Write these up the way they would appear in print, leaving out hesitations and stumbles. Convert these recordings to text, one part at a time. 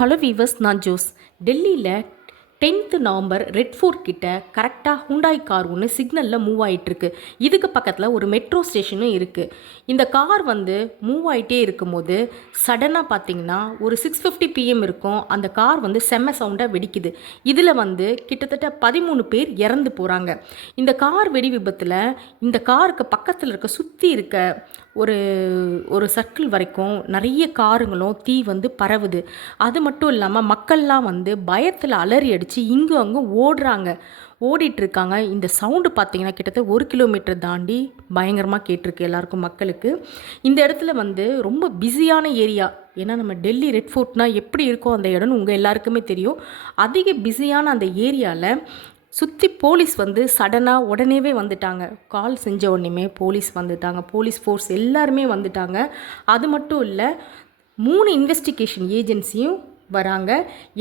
Hello viewers, நான் Jose. டெல்லியில் 10th November red fort கிட்ட கரெக்டாக ஹுண்டாய் கார் ஒன்று சிக்னலில் மூவ் ஆகிட்டுருக்கு. இதுக்கு பக்கத்தில் ஒரு மெட்ரோ ஸ்டேஷனும் இருக்குது. இந்த கார் மூவ் ஆகிட்டே இருக்கும்போது சடனாக பார்த்தீங்கன்னா ஒரு 6:50 PM இருக்கும். அந்த கார் செம்ம சவுண்டாக வெடிக்குது. இதில் கிட்டத்தட்ட 13 பேர் இறந்து போகிறாங்க. இந்த கார் வெடி விபத்தில் இந்த காருக்கு பக்கத்தில் சுற்றி இருக்க ஒரு ஒரு சர்க்கிள் வரைக்கும் நிறைய காருங்களும் தீ பரவுது. அது மட்டும் இல்லாமல் மக்கள்லாம் பயத்தில் அலறி அடித்து இங்கும் அங்கும் ஓடிட்டுருக்காங்க. இந்த சவுண்டு பார்த்திங்கன்னா கிட்டத்தட்ட 1 கிலோமீட்டர் தாண்டி பயங்கரமாக கேட்டிருக்கு எல்லாருக்கும் மக்களுக்கு. இந்த இடத்துல ரொம்ப பிஸியான ஏரியா. ஏன்னா நம்ம டெல்லி ரெட் ஃபோர்ட்னால் எப்படி இருக்கோ அந்த இடம்னு உங்கள் எல்லாருக்குமே தெரியும். அதிக பிஸியான அந்த ஏரியாவில் சுற்றி போலீஸ் சடனாக உடனேவே வந்துட்டாங்க. கால் செஞ்ச உடனேமே போலீஸ் வந்துட்டாங்க. போலீஸ் ஃபோர்ஸ் எல்லாருமே வந்துட்டாங்க. அது மட்டும் இல்லை, 3 இன்வெஸ்டிகேஷன் ஏஜென்சியும் வராங்க.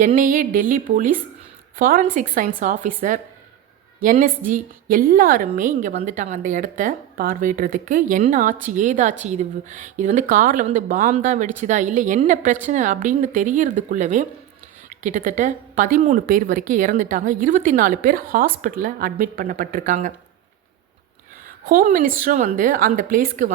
NIA, Delhi police, forensic science officer, NSG எல்லாருமே இங்கே வந்துட்டாங்க அந்த இடத்த பார்வையிடுறதுக்கு. என்ன ஆச்சு, ஏதாச்சு, இது காரில் பாம் தான் வெடிச்சுதா இல்லை என்ன பிரச்சனை அப்படின்னு தெரியறதுக்குள்ளவே கிட்டத்தட்ட 13 பேர் வரைக்கும் இறந்துட்டாங்க. 24 பேர் ஹாஸ்பிட்டலில் அட்மிட் பண்ணப்பட்டிருக்காங்க. ஹோம் மினிஸ்டரும் அந்த பிளேஸ்க்கு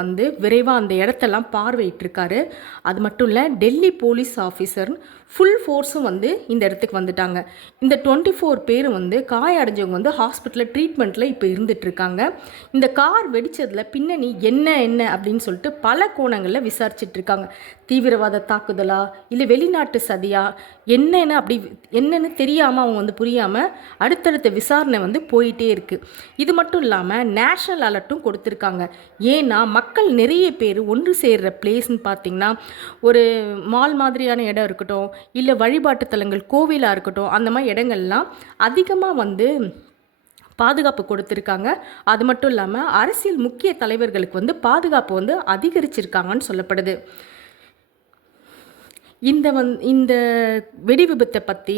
விரைவாக அந்த இடத்தெல்லாம் பார்வையிட்டிருக்காரு. அது மட்டும் இல்லை, டெல்லி போலீஸ் ஆஃபீஸர் ஃபுல் ஃபோர்ஸும் இந்த இடத்துக்கு வந்துட்டாங்க. இந்த 24 பேரும் காய அடைஞ்சவங்க ஹாஸ்பிட்டலில் ட்ரீட்மெண்ட்டில் இப்போ இருந்துகிட்ருக்காங்க. இந்த கார் வெடித்ததில் பின்னணி என்ன அப்படின்னு சொல்லிட்டு பல கோணங்களில் விசாரிச்சிட்ருக்காங்க. தீவிரவாத தாக்குதலா இல்லை வெளிநாட்டு சதியா என்னென்னு தெரியாமல் அவங்க புரியாமல் அடுத்தடுத்த விசாரணை போயிட்டே இருக்குது. இது மட்டும் இல்லாமல் நேஷ்னல் அலர்ட்டும் கொடுத்துருக்காங்க. ஏன்னா மக்கள் நிறைய பேர் ஒன்று சேர்கிற பிளேஸ்ன்னு பார்த்திங்கன்னா ஒரு மால் மாதிரியான இடம் இருக்கட்டும், இல்லை வழிபாட்டு தலங்கள், கோவிலாக இருக்கட்டும், அந்த மாதிரி இடங்கள்லாம் அதிகமாக பாதுகாப்பு கொடுத்துருக்காங்க. அது மட்டும் இல்லாமல் அரசியல் முக்கிய தலைவர்களுக்கு பாதுகாப்பு அதிகரிச்சிருக்காங்கன்னு சொல்லப்படுது. இந்த வெடி விபத்தை பற்றி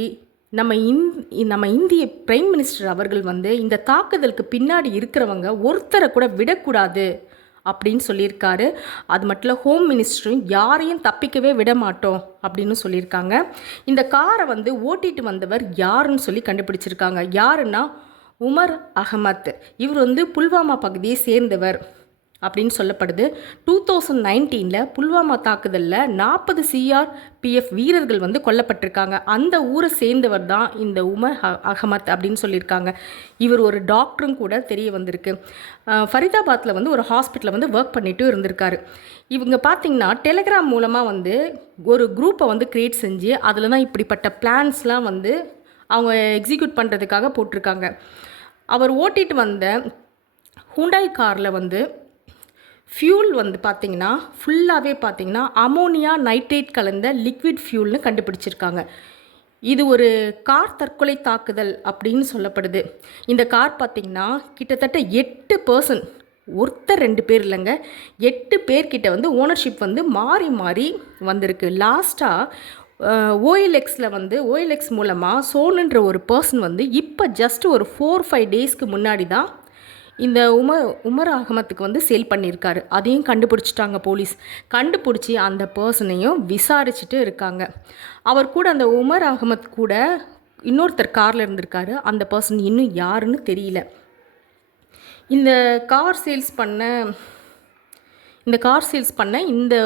நம்ம இந்திய பிரைம் மினிஸ்டர் அவர்கள் இந்த தாக்குதலுக்கு பின்னாடி இருக்கிறவங்க ஒருத்தரை கூட விடக்கூடாது அப்படின்னு சொல்லியிருக்காரு. அது மட்டும் இல்லை, ஹோம் மினிஸ்டரும் யாரையும் தப்பிக்கவே விட மாட்டோம் அப்படின்னு சொல்லியிருக்காங்க. இந்த காரை ஓட்டிட்டு வந்தவர் யாருன்னு சொல்லி கண்டுபிடிச்சிருக்காங்க. யாருன்னா உமர் அகமத். இவர் புல்வாமா பகுதியை சேர்ந்தவர் அப்படின்னு சொல்லப்படுது. 2019 புல்வாமா தாக்குதலில் 40 CRPF வீரர்கள் கொல்லப்பட்டிருக்காங்க. அந்த ஊரை சேர்ந்தவர் தான் இந்த உமர் அகமத் அப்படின்னு சொல்லியிருக்காங்க. இவர் ஒரு டாக்டரும் கூட தெரிய வந்திருக்கு. ஃபரிதாபாத்தில் ஒரு ஹாஸ்பிட்டலில் ஒர்க் பண்ணிட்டு இருந்திருக்காரு. இவங்க பார்த்திங்கன்னா டெலிகிராம் மூலமாக ஒரு குரூப்பை க்ரியேட் செஞ்சு அதில் தான் இப்படிப்பட்ட பிளான்ஸ்லாம் அவங்க எக்ஸிக்யூட் பண்ணுறதுக்காக போட்டிருக்காங்க. அவர் ஓட்டிட்டு வந்த ஹுண்டாய் காரில் ஃபியூல் பார்த்திங்கன்னா ஃபுல்லாகவே பார்த்திங்கன்னா அமோனியா நைட்ரேட் கலந்த லிக்விட் ஃபியூல்னு கண்டுபிடிச்சிருக்காங்க. இது ஒரு கார் தற்கொலை தாக்குதல் அப்படின்னு சொல்லப்படுது. இந்த கார் பார்த்திங்கன்னா கிட்டத்தட்ட 8 பர்சன், ஒருத்தர் 2 பேர் இல்லைங்க, 8 பேர்கிட்ட ஓனர்ஷிப் மாறி மாறி வந்திருக்கு. லாஸ்ட்டாக OLX மூலமாக சோனுன்ற ஒரு பர்சன் இப்போ ஜஸ்ட் ஒரு 4-5 டேஸ்க்கு முன்னாடி தான் இந்த உமர் அகமத்துக்கு சேல் பண்ணியிருக்காரு. அதையும் கண்டுபிடிச்சிட்டாங்க போலீஸ். கண்டுபிடிச்சி அந்த பர்சனையும் விசாரிச்சுட்டு இருக்காங்க. அவர் கூட அந்த உமர் அகமத் கூட இன்னொருத்தர் காரில் இருந்திருக்காரு. அந்த பர்சன் இன்னும் யாருன்னு தெரியல. இந்த கார் சேல்ஸ் பண்ண இந்த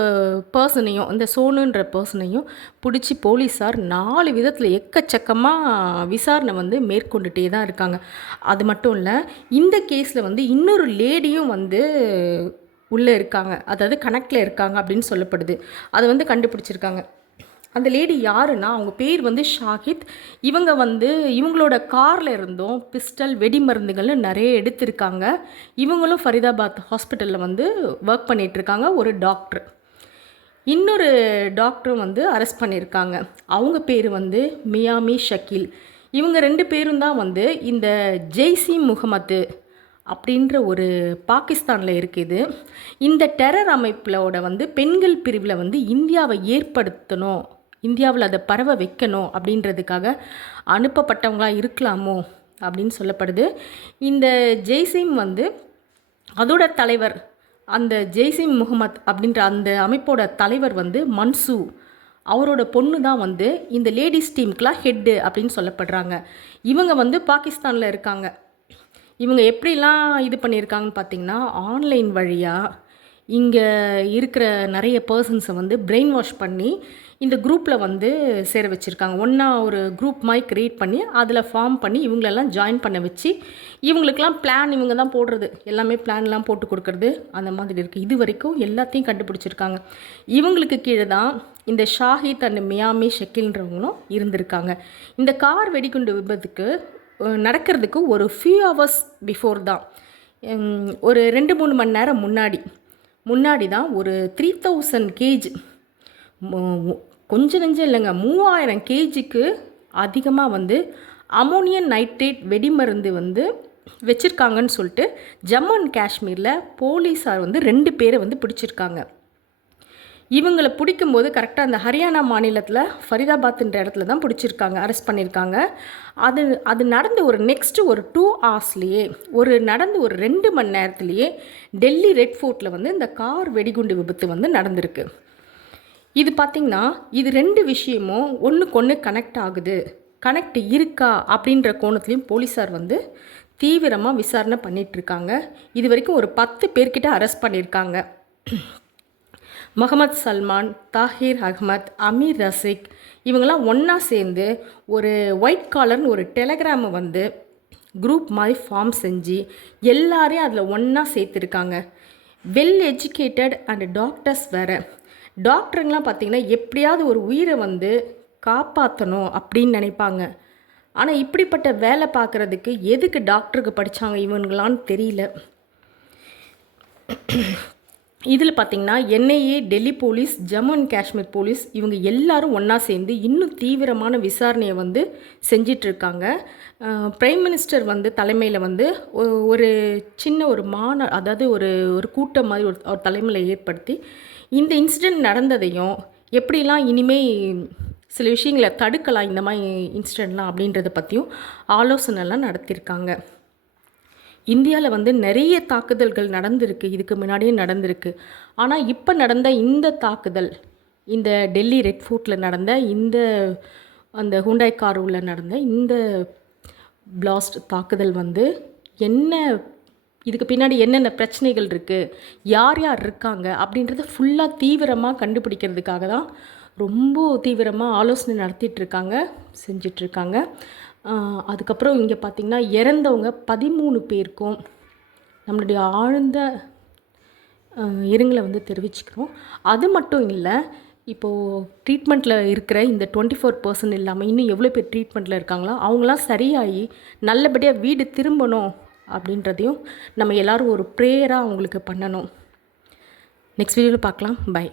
பர்சனையும், இந்த சோனுன்ற பர்சனையும் பிடிச்சி போலீஸார் 4 விதத்தில் எக்கச்சக்கமாக விசாரணை மேற்கொண்டுட்டே தான் இருக்காங்க. அது மட்டும் இல்லை, இந்த கேஸில் இன்னொரு லேடியும் உள்ளே இருக்காங்க, அதாவது கனெக்டில் இருக்காங்க அப்படின்னு சொல்லப்படுது. அதை கண்டுபிடிச்சிருக்காங்க. அந்த லேடி யாருன்னா அவங்க பேர் ஷாஹித். இவங்க இவங்களோட காரில் இருந்தும் பிஸ்டல், வெடி மருந்துகள்னு நிறைய எடுத்திருக்காங்க. இவங்களும் ஃபரிதாபாத் ஹாஸ்பிட்டலில் ஒர்க் பண்ணிகிட்ருக்காங்க. ஒரு டாக்டர், இன்னொரு டாக்டரும் அரெஸ்ட் பண்ணியிருக்காங்க. அவங்க பேர் மியாமி ஷக்கீல். இவங்க 2 பேரும் தான் இந்த ஜெய்சி முகமது அப்படின்ற ஒரு பாகிஸ்தானில் இருக்குது. இந்த டெரர் அமைப்பிலோட பெண்கள் பிரிவில் இந்தியாவை ஏற்படுத்தணும், இந்தியாவில் அதை பரவ வைக்கணும் அப்படின்றதுக்காக அனுப்பப்பட்டவங்களாக இருக்கலாமோ அப்படின்னு சொல்லப்படுது. இந்த ஜெய்சிம் அதோட தலைவர், அந்த ஜெய்சிம் முகமது அப்படின்ற அந்த அமைப்போட தலைவர் மன்சூர் அவரோட பொண்ணு தான் வந்து இந்த லேடிஸ் டீமுக்கெலாம் ஹெட்டு அப்படின்னு சொல்லப்படுறாங்க. இவங்க வந்து பாகிஸ்தானில் இருக்காங்க. இவங்க எப்படிலாம் இது பண்ணியிருக்காங்கன்னு பார்த்தீங்கன்னா, ஆன்லைன் வழியாக இங்கே இருக்கிற நிறைய பர்சன்ஸை வந்து பிரெயின் வாஷ் பண்ணி இந்த குரூப்பில் வந்து சேர வச்சுருக்காங்க. ஒன்றா ஒரு குரூப் மாதிரி க்ரியேட் பண்ணி அதில் ஃபார்ம் பண்ணி இவங்களெல்லாம் ஜாயின் பண்ண வச்சு இவங்களுக்கெல்லாம் பிளான் இவங்க தான் போடுறது, எல்லாமே பிளான்லாம் போட்டு கொடுக்குறது அந்த மாதிரி இருக்குது. இது வரைக்கும் எல்லாத்தையும் கண்டுபிடிச்சிருக்காங்க. இவங்களுக்கு கீழே தான் இந்த ஷாஹித் அண்ட் மியாமி ஷெக்கில்ன்றவங்களும் இருந்திருக்காங்க. இந்த கார் வெடிகுண்டு விபத்துக்கு நடக்கிறதுக்கு ஒரு ஃபியூ ஹவர்ஸ் பிஃபோர் தான், ஒரு 2-3 மணி நேரம் முன்னாடி தான் ஒரு 3000 கேஜ், கொஞ்சம் நெஞ்சம் இல்லைங்க, 3000 கேஜிக்கு அதிகமாக வந்து அமோனியம் நைட்ரேட் வெடிமருந்து வந்து வச்சுருக்காங்கன்னு சொல்லிட்டு ஜம்மு அண்ட் காஷ்மீரில் போலீஸார் வந்து 2 பேரை வந்து பிடிச்சிருக்காங்க. இவங்களை பிடிக்கும்போது கரெக்டாக அந்த ஹரியானா மாநிலத்தில் ஃபரிதாபாத்ன்ற இடத்துல தான் பிடிச்சிருக்காங்க, அரெஸ்ட் பண்ணியிருக்காங்க. அது நடந்து ஒரு நெக்ஸ்ட்டு ஒரு 2 ஹவர்ஸ்லேயே, நடந்து ஒரு 2 மணி நேரத்துலேயே டெல்லி ரெட் ஃபோர்ட்டில் வந்து இந்த கார் வெடிகுண்டு விபத்து வந்து நடந்திருக்கு. இது பார்த்திங்கன்னா இது 2 விஷயமும் ஒன்றுக்கு ஒன்று கனெக்ட் இருக்கா அப்படின்ற கோணத்துலேயும் போலீஸார் வந்து தீவிரமாக விசாரணை பண்ணிகிட்ருக்காங்க. இது வரைக்கும் ஒரு 10 பேர்கிட்ட அரெஸ்ட் பண்ணியிருக்காங்க. முகமது சல்மான், தாஹிர் அஹ்மத், அமீர் ரசிக் இவங்கெல்லாம் ஒன்றா சேர்ந்து ஒரு ஒயிட் காலர்னு ஒரு டெலகிராமை வந்து குரூப் மாதிரி ஃபார்ம் செஞ்சு எல்லாரையும் அதில் ஒன்றா சேர்த்துருக்காங்க. வெல் எஜுகேட்டட் அண்ட் டாக்டர்ஸ் வேறு. டாக்டருங்களாம் பார்த்திங்கன்னா எப்படியாவது ஒரு உயிரை வந்து காப்பாற்றணும் அப்படின்னு நினைப்பாங்க. ஆனால் இப்படிப்பட்ட வேலை பார்க்குறதுக்கு எதுக்கு டாக்டருக்கு படித்தாங்க இவங்களான்னு தெரியல. இதில் பார்த்திங்கன்னா NIA, Delhi police, Jammu and Kashmir police இவங்க எல்லாரும் ஒன்றா சேர்ந்து இன்னும் தீவிரமான விசாரணையை வந்து செஞ்சிட்ருக்காங்க. பிரைம் மினிஸ்டர் வந்து தலைமையில் வந்து ஒரு சின்ன ஒரு அதாவது ஒரு கூட்டம் மாதிரி ஒரு தலைமையில் ஏற்படுத்தி இந்த இன்சிடெண்ட் நடந்ததையும் எப்படிலாம் இனிமேல் சில விஷயங்களை தடுக்கலாம் இந்த மாதிரி இன்சிடெண்ட்லாம் அப்படின்றத பற்றியும் ஆலோசனைலாம் நடத்தியிருக்காங்க. இந்தியாவில் வந்து நிறைய தாக்குதல்கள் நடந்திருக்கு, இதுக்கு முன்னாடியே நடந்திருக்கு. ஆனால் இப்போ நடந்த இந்த தாக்குதல், இந்த டெல்லி ரெட் ஃபோர்ட்டில் நடந்த அந்த ஹூண்டாய் காரில் நடந்த இந்த பிளாஸ்ட் தாக்குதல் வந்து இதுக்கு பின்னாடி என்னென்ன பிரச்சனைகள் இருக்குது, யார் இருக்காங்க அப்படின்றத ஃபுல்லாக தீவிரமாக கண்டுபிடிக்கிறதுக்காக தான் ரொம்ப தீவிரமாக ஆலோசனை செஞ்சிட்ருக்காங்க. அதுக்கப்புறம் இங்கே பார்த்திங்கன்னா இறந்தவங்க 13 பேருக்கும் நம்மளுடைய ஆழ்ந்த இரங்கலை வந்து தெரிவிச்சுக்கிறோம். அது மட்டும் இல்லை, இப்போது ட்ரீட்மெண்ட்டில் இருக்கிற இந்த 24% இல்லாமல் இன்னும் எவ்வளோ பேர் ட்ரீட்மெண்ட்டில் இருக்காங்களோ அவங்களாம் சரியாகி நல்லபடியாக வீடு திரும்பணும் அப்படின்றதையும் நம்ம எல்லோரும் ஒரு ப்ரேயராக அவங்களுக்கு பண்ணணும். நெக்ஸ்ட் வீடியோவில் பார்க்கலாம். பை.